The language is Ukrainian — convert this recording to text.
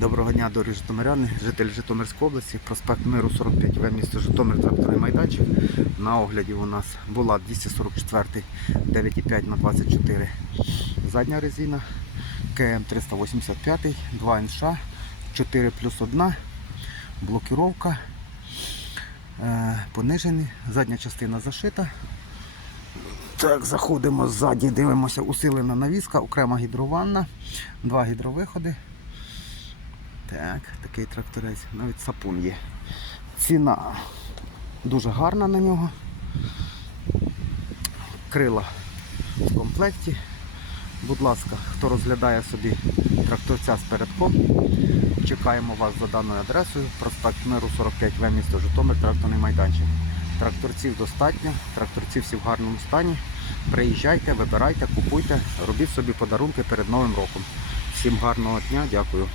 Доброго дня, дорогі житомиряни, житель Житомирської області, проспект Миру 45В, місто Житомир, тракторний майданчик. На огляді у нас була 244 9,5 на 24 задня резина, КМ 385, 2 НШ, 4 плюс 1, блокіровка, е, понижений, задня частина зашита. Так, заходимо ззаді, дивимося, усилена навіска, окрема гідрованна, два гідровиходи. Так, такий тракторець, навіть сапун є. Ціна дуже гарна на нього. Крила в комплекті. Будь ласка, хто розглядає собі тракторця з передком, чекаємо вас за даною адресою. Проспект Миру 45В місто Житомир, тракторний майданчик. Тракторців достатньо, тракторці всі в гарному стані. Приїжджайте, вибирайте, купуйте, робіть собі подарунки перед Новим роком. Всім гарного дня, дякую.